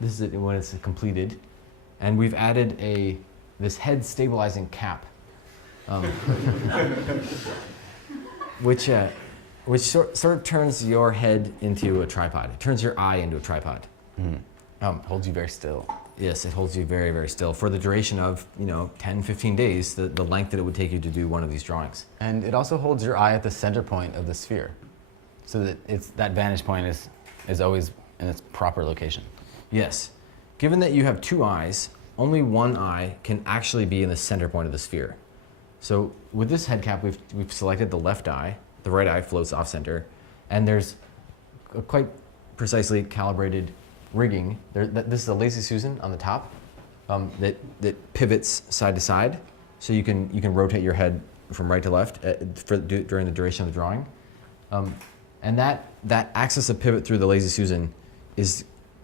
this is it when it's completed, and we've added this head stabilizing cap, which sort of turns your head into a tripod. It turns your eye into a tripod. Holds you very still. Yes, it holds you very, very still for the duration of 10, 15 days, the length that it would take you to do one of these drawings. And it also holds your eye at the center point of the sphere, so that that vantage point is always in its proper location. Yes. Given that you have two eyes, only one eye can actually be in the center point of the sphere. So with this head cap, we've selected the left eye. The right eye floats off center, and there's a quite precisely calibrated rigging. This is a Lazy Susan on the top that pivots side to side, so you can rotate your head from right to left during the duration of the drawing. And that axis of pivot through the Lazy Susan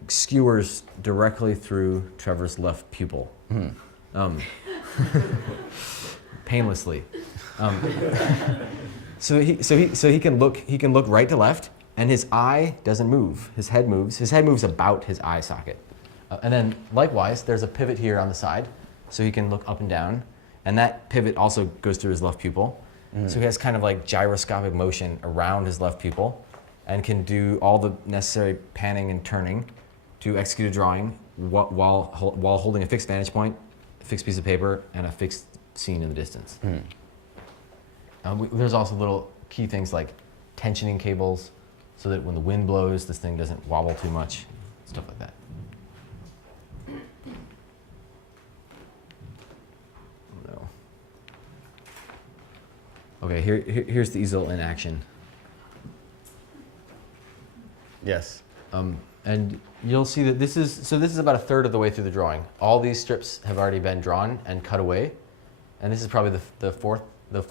skewers directly through Trevor's left pupil, painlessly. So he can look right to left, and his eye doesn't move. His head moves. His head moves about his eye socket, and then likewise, there's a pivot here on the side, so he can look up and down, and that pivot also goes through his left pupil. So he has kind of like gyroscopic motion around his left pupil, and can do all the necessary panning and turning to execute a drawing while holding a fixed vantage point, a fixed piece of paper, and a fixed scene in the distance. There's also little key things like tensioning cables, so that when the wind blows, this thing doesn't wobble too much, stuff like that. No. Okay, here's the easel in action. Yes. And you'll see that this is about a third of the way through the drawing. All these strips have already been drawn and cut away, and this is probably the fourth or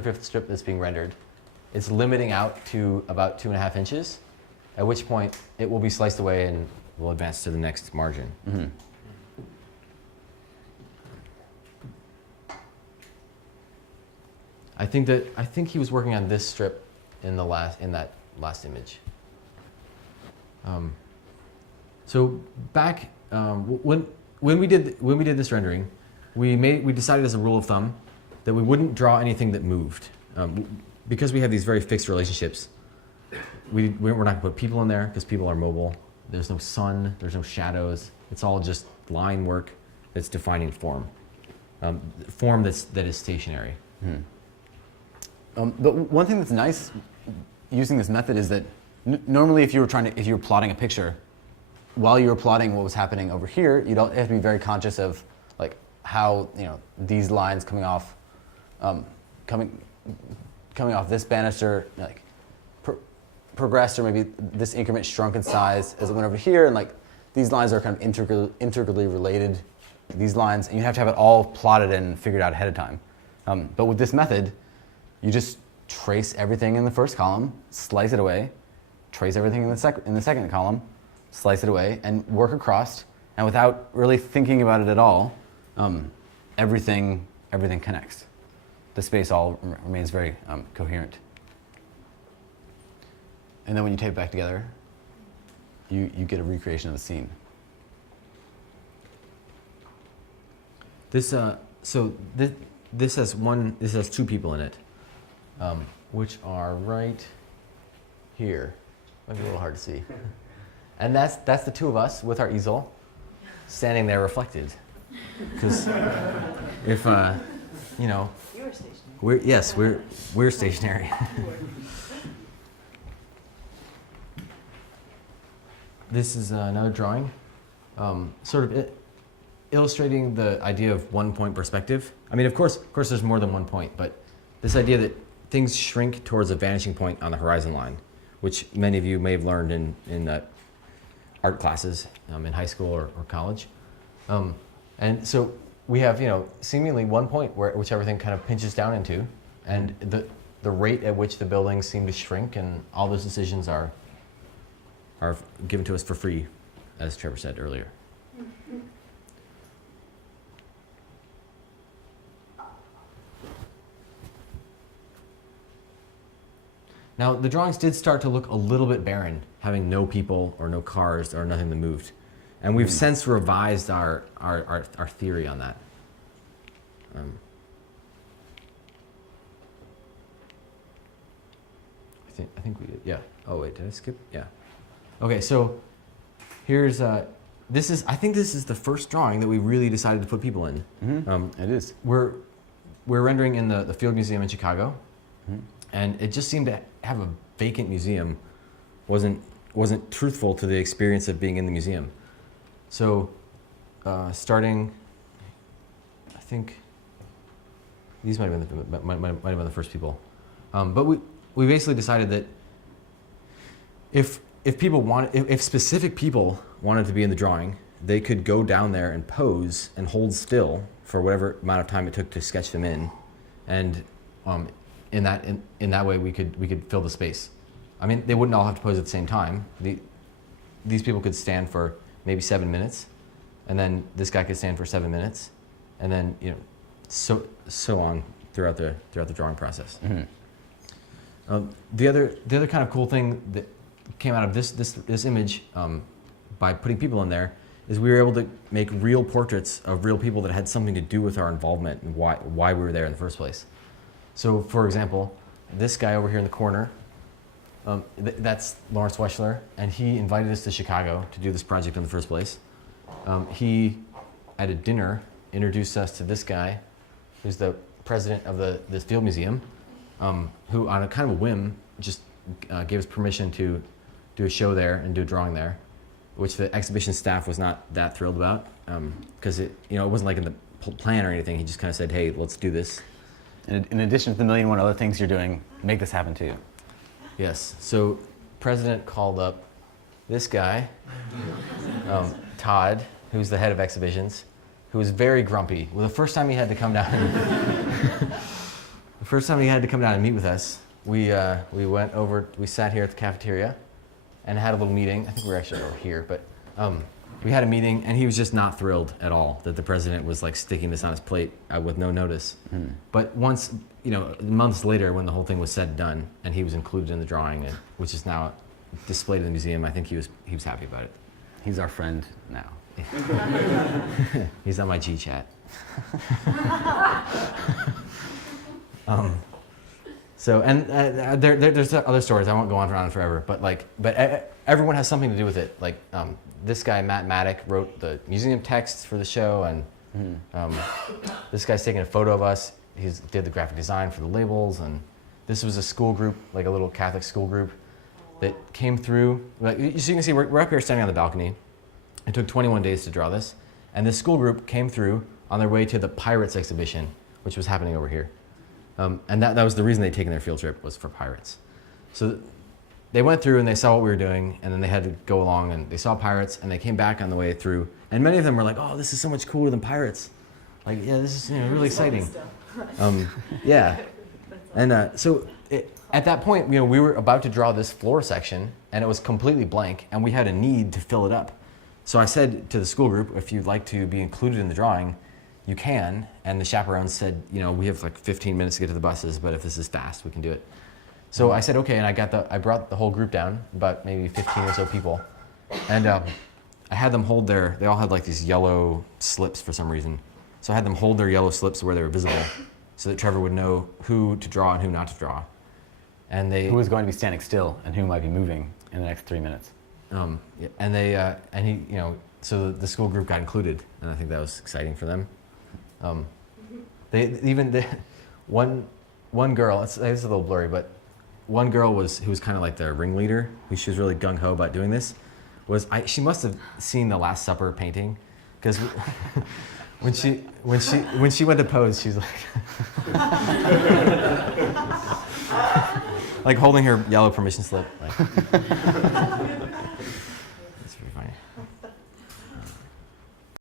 fifth strip that's being rendered. It's limiting out to about 2.5 inches, at which point it will be sliced away and will advance to the next margin. I think he was working on this strip in that last image. So back when we did this rendering, we decided as a rule of thumb that we wouldn't draw anything that moved. Because we have these very fixed relationships, we're not going to put people in there because people are mobile. There's no sun, there's no shadows. It's all just line work that's defining form. Form that is stationary. But one thing that's nice using this method is that normally if you were plotting a picture, while you were plotting what was happening over here, you don't have to be very conscious of like how these lines coming off this banister like progressed, or maybe this increment shrunk in size as it went over here, and like these lines are kind of integrally related, these lines, and you have to have it all plotted and figured out ahead of time. But with this method, you just trace everything in the first column, slice it away, trace everything in the second column, slice it away, and work across, and without really thinking about it at all, everything connects. The space all remains very coherent. And then when you tape it back together, you get a recreation of the scene. This has two people in it, which are right here. Might be a little hard to see. And that's the two of us with our easel, standing there reflected. Because if we're stationary. This is another drawing, sort of illustrating the idea of one-point perspective. I mean, of course, there's more than one point, but this idea that things shrink towards a vanishing point on the horizon line, which many of you may have learned in art classes in high school or college. And so we have, seemingly one point which everything kind of pinches down into, and the rate at which the buildings seem to shrink, and all those decisions are given to us for free, as Trevor said earlier. Now, the drawings did start to look a little bit barren, having no people or no cars or nothing that moved. And we've since revised our theory on that. I think we did, yeah. Oh wait, did I skip? Yeah. Okay, so here's, I think this is the first drawing that we really decided to put people in. It is. We're rendering in the Field Museum in Chicago, and it just seemed to have a vacant museum wasn't truthful to the experience of being in the museum. So starting, I think these might have been the first people, but we basically decided that if specific people wanted to be in the drawing, they could go down there and pose and hold still for whatever amount of time it took to sketch them in, and in that way we could fill the space. I mean, they wouldn't all have to pose at the same time. These people could stand for maybe 7 minutes, and then this guy could stand for 7 minutes, and then so on throughout the drawing process. The other kind of cool thing that came out of this image by putting people in there is we were able to make real portraits of real people that had something to do with our involvement and why we were there in the first place. So, for example, this guy over here in the corner, that's Lawrence Weschler, and he invited us to Chicago to do this project in the first place. He, at a dinner, introduced us to this guy, who's the president of the Field Museum, who, on a kind of a whim, just gave us permission to do a show there and do a drawing there, which the exhibition staff was not that thrilled about, because it wasn't like in the plan or anything. He just kind of said, "Hey, let's do this." And in addition to the million and one other things you're doing, make this happen too. Yes. So, President called up this guy, Todd, who's the head of exhibitions, who was very grumpy. Well, the first time he had to come down, and meet with us, we went over. We sat here at the cafeteria, and had a little meeting. I think we were actually over here, but we had a meeting, and he was just not thrilled at all that the president was like sticking this on his plate with no notice. But once, months later, when the whole thing was said and done, and he was included in the drawing, which is now displayed in the museum, I think he was happy about it. He's our friend now. He's on my GChat. So, and there's other stories. I won't go on and forever, but everyone has something to do with it. Like this guy, Matt Maddock, wrote the museum texts for the show, and this guy's taking a photo of us. He did the graphic design for the labels, and this was a school group, like a little Catholic school group, that came through. So you can see we're up here standing on the balcony. It took 21 days to draw this, and this school group came through on their way to the Pirates exhibition, which was happening over here. And that was the reason they'd taken their field trip, was for Pirates. So they went through and they saw what we were doing, and then they had to go along, and they saw Pirates, and they came back on the way through. And many of them were like, "Oh, this is so much cooler than Pirates. Like, yeah, this is really exciting." Yeah. And at that point, we were about to draw this floor section, and it was completely blank, and we had a need to fill it up. So I said to the school group, "If you'd like to be included in the drawing, you can." And the chaperones said, "We have like 15 minutes to get to the buses, but if this is fast, we can do it." So I said, "Okay," and I brought the whole group down, about maybe 15 or so people, and I had them hold they all had like these yellow slips for some reason. So I had them hold their yellow slips where they were visible, so that Trevor would know who to draw and who not to draw. And who was going to be standing still and who might be moving in the next 3 minutes. So the school group got included, and I think that was exciting for them. One girl, it's a little blurry, but one girl who was kind of like the ringleader, she was really gung ho about doing this. She must have seen the Last Supper painting, because when she went to pose, she was like, like holding her yellow permission slip. Like.